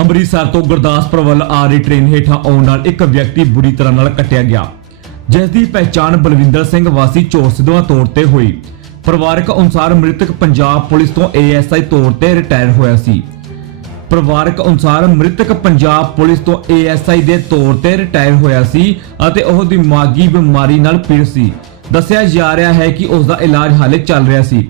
ਅੰਮ੍ਰਿਤਸਰ ਤੋਂ ਗੁਰਦਾਸਪੁਰ ਵੱਲ ਆ ਰਹੀ ਟ੍ਰੇਨ ਹੇਠਾਂ ਆਉਣ ਨਾਲ ਇੱਕ ਵਿਅਕਤੀ ਬੁਰੀ ਤਰ੍ਹਾਂ ਨਾਲ ਕੱਟਿਆ ਗਿਆ। ਜਿਸ ਦੀ ਪਹਿਚਾਣ ਬਲਵਿੰਦਰ ਸਿੰਘ ਵਾਸੀ ਚੋਰ ਸਿੱਧਵਾਂ ਤੌਰ ਤੇ ਹੋਈ। ਪਰਿਵਾਰਕ ਅਨੁਸਾਰ ਮ੍ਰਿਤਕ ਪੰਜਾਬ ਪੁਲਿਸ ਤੋਂ ਏਐਸਆਈ ਤੌਰ ਤੇ ਰਿਟਾਇਰ ਹੋਇਆ ਸੀ। ਪਰਿਵਾਰਕ ਅਨੁਸਾਰ ਮ੍ਰਿਤਕ ਪੰਜਾਬ ਪੁਲਿਸ ਤੋਂ ਏਐਸਆਈ ਦੇ ਤੌਰ ਤੇ ਰਿਟਾਇਰ ਹੋਇਆ ਸੀ ਅਤੇ ਉਹ ਦਿਮਾਗੀ ਬਿਮਾਰੀ ਨਾਲ ਪੀੜਤ ਸੀ। ਦੱਸਿਆ ਜਾ ਰਿਹਾ ਹੈ ਕਿ ਉਸ ਦਾ ਇਲਾਜ ਹਾਲੇ ਚੱਲ ਰਿਹਾ ਸੀ।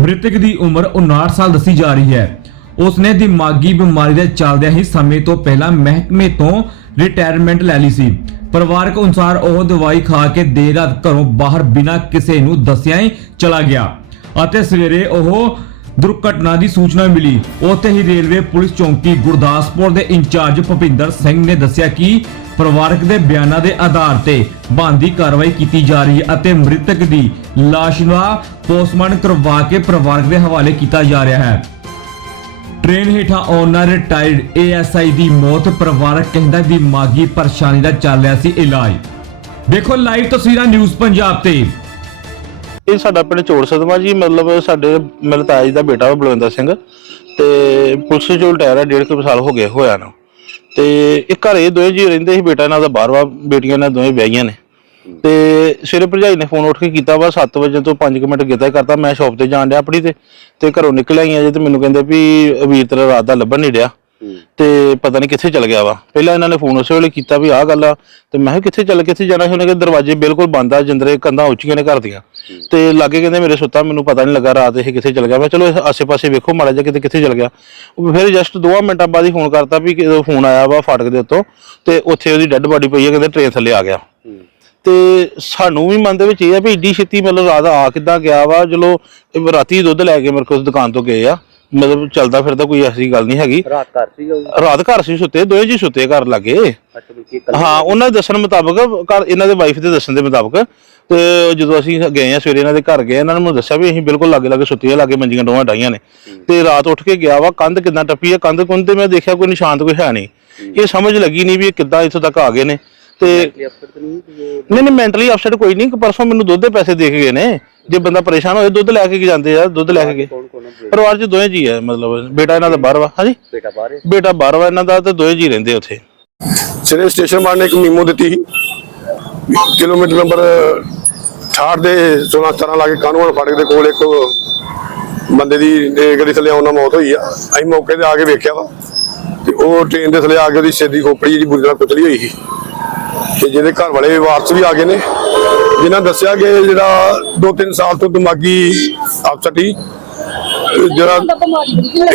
ਮ੍ਰਿਤਕ ਦੀ ਉਮਰ 59 ਸਾਲ ਦੱਸੀ ਜਾ ਰਹੀ ਹੈ। ਉਸ ਨੇ ਦਿਮਾਗੀ ਬਿਮਾਰੀ ਦੇ ਚੱਲਦਿਆਂ ਹੀ ਸਮੇਂ ਤੋਂ ਪਹਿਲਾਂ ਮਹਿਕਮੇ ਤੋਂ ਰਿਟਾਇਰਮੈਂਟ ਲੈ ਲਈ ਸੀ। ਪਰਿਵਾਰਕ ਅਨੁਸਾਰ ਉਹ ਦਵਾਈ ਖਾ ਕੇ ਦੇਰ ਰਾਤ ਘਰੋਂ ਬਾਹਰ ਬਿਨਾਂ ਕਿਸੇ ਨੂੰ ਦੱਸਿਆ ਹੀ ਚਲਾ ਗਿਆ ਅਤੇ ਸਵੇਰੇ ਉਹ ਦੁਰਘਟਨਾ ਦੀ ਸੂਚਨਾ ਮਿਲੀ। ਉੱਥੇ ਹੀ ਰੇਲਵੇ ਪੁਲਿਸ ਚੌਂਕੀ ਗੁਰਦਾਸਪੁਰ ਦੇ ਇੰਚਾਰਜ ਭੁਪਿੰਦਰ ਸਿੰਘ ਨੇ ਦੱਸਿਆ ਕਿ ਪਰਿਵਾਰਕ ਦੇ ਬਿਆਨਾਂ ਦੇ ਆਧਾਰ ਤੇ ਬਣਦੀ ਕਾਰਵਾਈ ਕੀਤੀ ਜਾ ਰਹੀ ਹੈ ਅਤੇ ਮ੍ਰਿਤਕ ਦੀ ਲਾਸ਼ ਦਾ ਪੋਸਟਮਾਰਟਮ ਕਰਵਾ ਕੇ ਪਰਿਵਾਰਕ ਦੇ ਹਵਾਲੇ ਕੀਤਾ ਜਾ ਰਿਹਾ ਹੈ। ਟ੍ਰੇਨ ਹੇਠਾਂ ਆਉਣ ਰਿਟਾਇਰਡ ਏਐਸਆਈ ਦੀ ਮੌਤ, ਪਰਿਵਾਰਕ ਕਹਿੰਦਾ ਦਿਮਾਗੀ ਪਰੇਸ਼ਾਨੀ ਦਾ ਚੱਲ ਰਿਹਾ ਸੀ ਇਲਾਜ। ਦੇਖੋ ਲਾਈਵ ਤਸਵੀਰਾਂ ਨਿਊਜ਼ ਪੰਜਾਬ ਤੇ। ਇਹ ਸਾਡਾ ਪਿੰਡ ਚੋੜ ਸਦਮਾ ਜੀ, ਮਤਲਬ ਸਾਡੇ ਮੇਰੇ ਤਾਇਆ ਜੀ ਦਾ ਬੇਟਾ ਵਾ ਬਲਵਿੰਦਰ ਸਿੰਘ ਤੇ ਪੁਲਿਸ ਚੋਂ ਰਿਟਾਇਰ ਆ, ਡੇਢ ਕੁ ਸਾਲ ਹੋ ਗਏ ਹੋਇਆ ਨਾ। ਤੇ ਇਹ ਘਰੇ ਦੋਵੇਂ ਜੀ ਰਹਿੰਦੇ ਸੀ, ਬੇਟਾ ਇਹਨਾਂ ਦਾ ਬਾਹਰ ਬੇਟੀਆਂ ਨਾਲ ਦੋਵੇਂ ਵਿਆਹੀਆਂ ਨੇ। ਤੇ ਸਵੇਰੇ ਭਰਜਾਈ ਨੇ ਫੋਨ ਉੱਠ ਕੇ ਕੀਤਾ ਵਾ 7 ਵਜੇ ਤੋਂ 5 ਮਿੰਟ ਹੀ ਕਰਤਾ ਮੈਂ ਸ਼ਾਪ ਤੇ ਜਾਣ ਡਿਆ ਆਪਣੀ ਤੇ ਤੇ ਘਰੋਂ ਨਿਕਲ ਆਈਆਂ ਜੇ ਤੇ ਮੈਨੂੰ ਕਹਿੰਦੇ ਵੀ ਵੀਰ ਤੇਰਾ ਰਾਤ ਦਾ ਲੱਭਣ ਨਹੀਂ ਡਿਆ। ਤੇ ਪਤਾ ਨਹੀਂ ਕਿੱਥੇ ਚਲ ਗਿਆ ਵਾ। ਪਹਿਲਾਂ ਇਹਨਾਂ ਨੇ ਫੋਨ ਉਸੇ ਵੇਲੇ ਕੀਤਾ ਵੀ ਆਹ ਗੱਲ ਆ ਤੇ ਮੈਂ ਕਿਹਾ ਕਿੱਥੇ ਚੱਲ ਕਿੱਥੇ ਜਾਣਾ ਸੀ? ਉਹਨੇ ਕਿਹਾ ਦਰਵਾਜ਼ੇ ਬਿਲਕੁਲ ਬੰਦ ਆ ਜਿੰਦਰੇ ਕੰਧਾਂ ਉੱਚੀਆਂ ਨੇ ਘਰ ਦੀਆਂ। ਤੇ ਲਾਗੇ ਕਹਿੰਦੇ ਮੇਰੇ ਸੁੱਤਾ ਮੈਨੂੰ ਪਤਾ ਨਹੀਂ ਲੱਗਾ ਰਾਤ ਇਹ ਕਿੱਥੇ ਚਲ ਗਿਆ। ਮੈਂ ਚਲੋ ਆਸੇ-ਪਾਸੇ ਵੇਖੋ ਮਾੜਾ ਜਿਹਾ ਕਿਤੇ ਕਿੱਥੇ ਚਲ ਗਿਆ। ਉਹ ਫਿਰ ਜਸਟ 2 ਮਿੰਟਾਂ ਬਾਅਦ ਹੀ ਫੋਨ ਕਰਤਾ ਵੀ ਫੋਨ ਆਇਆ ਵਾ ਫਾਟਕ ਦੇ ਉੱਤੋਂ ਤੇ ਉੱਥੇ ਉਹਦੀ ਡੈੱਡ ਬਾਡੀ ਪਈ ਹੈ ਕਹਿੰਦੇ ਟ੍ਰੇਨ ਥੱਲੇ ਆ ਗਿਆ। ਤੇ ਸਾਨੂੰ ਵੀ ਮਨ ਦੇ ਵਿੱਚ ਇਹ ਆ ਵੀ ਏਡੀ ਛੇਤੀ ਮਤਲਬ ਰਾਤ ਆ ਕਿੱਦਾਂ ਗਿਆ ਵਾ? ਚਲੋ ਇਹ ਰਾਤੀ ਦੁੱਧ ਲੈ ਕੇ ਮੇਰੇ ਕੋਲ ਦੁਕਾਨ ਤੋਂ ਗਏ ਆ। ਮਤਲਬ ਚੱਲਦਾ ਫਿਰਦਾ ਕੋਈ ਐਸੀ ਗੱਲ ਨਹੀਂ ਹੈਗੀ। ਰਾਤ ਘਰ ਰਾਤ ਸੀ ਸੁੱਤੇ ਦੋਵੇਂ ਜੀ ਸੁੱਤੇ ਘਰ ਲੱਗੇ। ਹਾਂ ਉਹਨਾਂ ਦੇ ਦੱਸਣ ਮੁਤਾਬਕ ਘਰ ਇਹਨਾਂ ਦੇ ਵਾਈਫ ਦੇ ਦੱਸਣ ਦੇ ਮੁਤਾਬਕ ਤੇ ਜਦੋਂ ਅਸੀਂ ਗਏ ਆ ਸਵੇਰੇ ਇਹਨਾਂ ਦੇ ਘਰ ਗਏ ਇਹਨਾਂ ਨੇ ਮੈਨੂੰ ਦੱਸਿਆ ਵੀ ਅਸੀਂ ਬਿਲਕੁਲ ਲਾਗੇ ਲਾਗੇ ਸੁੱਤੇ ਆ ਲਾਗੇ ਮੰਜੀਆਂ ਦੋਵਾਂ ਡਾਈਆਂ ਨੇ। ਤੇ ਰਾਤ ਉੱਠ ਕੇ ਗਿਆ ਵਾ ਕੰਧ ਕਿੱਦਾਂ ਟੱਪੀ ਆ? ਕੰਧ ਕੁੰਧ ਤੇ ਮੈਂ ਦੇਖਿਆ ਕੋਈ ਨਿਸ਼ਾਨ ਤਾਂ ਕੋਈ ਹੈ ਨਹੀਂ। ਇਹ ਸਮਝ ਲੱਗੀ ਨਹੀਂ ਵੀ ਇਹ ਕਿੱਦਾਂ ਇੱਥੋਂ ਤੱਕ ਆ ਗਏ ਨੇ। ਤੇ ਨਹੀਂ ਨਹੀਂ ਮੈਂਟਲੀ ਅਪਸੈਟ ਕੋਈ ਨਹੀਂ ਕਿ ਪਰਸੋਂ ਮੈਨੂੰ ਦੁੱਧ ਦੇ ਪੈਸੇ ਦੇ ਕੇ ਗਏ ਨੇ। ਜੇ ਬੰਦਾ ਪਰੇਸ਼ਾਨ ਹੋਏ ਦੁੱਧ ਲੈ ਕੇ ਜਾਂਦੇ ਆ? ਦੁੱਧ ਲੈ ਕੇ ਗਏ? ਪਰਿਵਾਰ ਚ ਦੋਵੇਂ ਜੀ ਆ ਮਤਲਬ ਬੇਟਾ ਇਹਨਾਂ ਦਾ ਬਾਹਰ ਵਾ ਹਾਂਜੀ? ਬੇਟਾ ਬਾਹਰ ਹੈ? ਬੇਟਾ ਬਾਹਰ ਵਾ ਇਹਨਾਂ ਦਾ ਤੇ ਦੋਵੇਂ ਜੀ ਰਹਿੰਦੇ ਉੱਥੇ। ਸਵੇਰੇ ਸਟੇਸ਼ਨ ਮਾਰ ਨੇ ਇੱਕ ਮੀਮੋ ਦਿੱਤੀ ਕਿਲੋਮੀਟਰ ਨੰਬਰ 68 ਦੇ 16 17 ਲਾ ਕੇ ਕਾਨੂੰਨ ਫਾਟਕ ਦੇ ਕੋਲ ਇੱਕ ਬੰਦੇ ਦੀ ਗੱਡੀ ਥੱਲੇ ਆਉਣ ਮੌਤ ਹੋਈ ਆ। ਅਸੀਂ ਮੌਕੇ ਤੇ ਆ ਕੇ ਵੇਖਿਆ ਵਾ। ਤੇ ਉਹ ਟ੍ਰੇਨ ਦੇ ਥੱਲੇ ਆ ਕੇ ਉਹਦੀ ਸਿਰ ਦੀ ਖੋਪੜੀ ਜਿਹੜੀ ਬੁਰੀ ਤਰ੍ਹਾਂ ਕੁਚਲੀ ਹੋਈ ਸੀ। ਤੇ ਜਿਹਦੇ ਘਰ ਵਾਲੇ ਵਾਰਸ ਵੀ ਆ ਗਏ ਨੇ। ਜਿਨ੍ਹਾਂ ਦੱਸਿਆ ਕਿ ਜਿਹੜਾ 2-3 ਸਾਲ ਤੋਂ ਦਿਮਾਗੀ ਅਪਸੈਟ ਸੀ। ਜਿਹੜਾ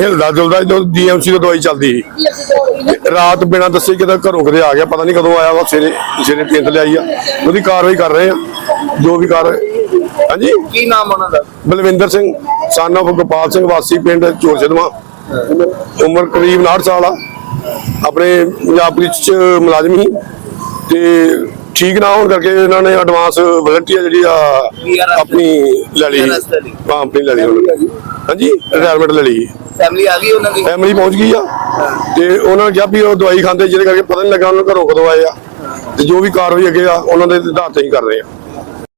ਹਿਲਦਾ ਜੁਲਦਾ ਜਦੋਂ ਡੀਐਮਸੀ ਦੀ ਦਵਾਈ ਚੱਲਦੀ ਸੀ। ਤੇ ਰਾਤ ਬਿਨਾਂ ਦੱਸੇ ਕਿਤੇ ਘਰੋਂ ਕਿਤੇ ਆ ਗਿਆ ਪਤਾ ਨਹੀਂ ਕਦੋਂ ਆਇਆ ਵਾ ਸਵੇਰੇ ਸਵੇਰੇ ਤੇ ਲਿਆਈ ਆ। ਉਹਦੀ ਕਾਰਵਾਈ ਕਰ ਰਹੇ ਆ ਜੋ ਵੀ ਕਰ ਹਾਂਜੀ? ਕੀ ਨਾਮ ਉਹਨਾਂ ਦਾ? ਬਲਵਿੰਦਰ ਸਿੰਘ son of ਗੋਪਾਲ ਸਿੰਘ ਵਾਸੀ ਪਿੰਡ ਚੋਰ ਸਿਧਵਾਂ ਉਮਰ ਕਰੀਬ 59 ਸਾਲ ਆ। ਆਪਣੇ ਪੰਜਾਬ ਪੁਲਿਸ ਚ ਮੁਲਾਜ਼ਮ ਸੀ। ਤੇ ਠੀਕ ਨਾ ਹੋਣ ਕਰਕੇ ਇਹਨਾਂ ਨੇ ਐਡਵਾਂਸ ਵਲੰਟੀਅਰ ਜਿਹੜੀ ਆ ਆਪਣੀ ਲੈ ਲਈ। ਹਾਂ ਆਪਣੀ ਲੈ ਲਈ ਉਹਨਾਂ ਨੇ। ਹਾਂਜੀ ਰਿਟਾਇਰਮੈਂਟ ਲੈ ਲਈ। ਫੈਮਿਲੀ ਆ ਗਈ ਉਹਨਾਂ ਦੀ? ਫੈਮਿਲੀ ਪਹੁੰਚ ਗਈ ਆ। ਤੇ ਉਹਨਾਂ ਨੇ ਕਿਹਾ ਵੀ ਉਹ ਦਵਾਈ ਖਾਂਦੇ ਜਿਹਦੇ ਕਰਕੇ ਪਤਾ ਨਹੀਂ ਲੱਗਾ ਉਹਨਾਂ ਨੂੰ ਘਰੋਂ ਕਦੋਂ ਆਏ ਆ। ਤੇ ਜੋ ਵੀ ਕਾਰਵਾਈ ਅੱਗੇ ਆ ਉਹਨਾਂ ਦੇ ਆਧਾਰ ਤੇ ਹੀ ਕਰ ਰਹੇ ਆ।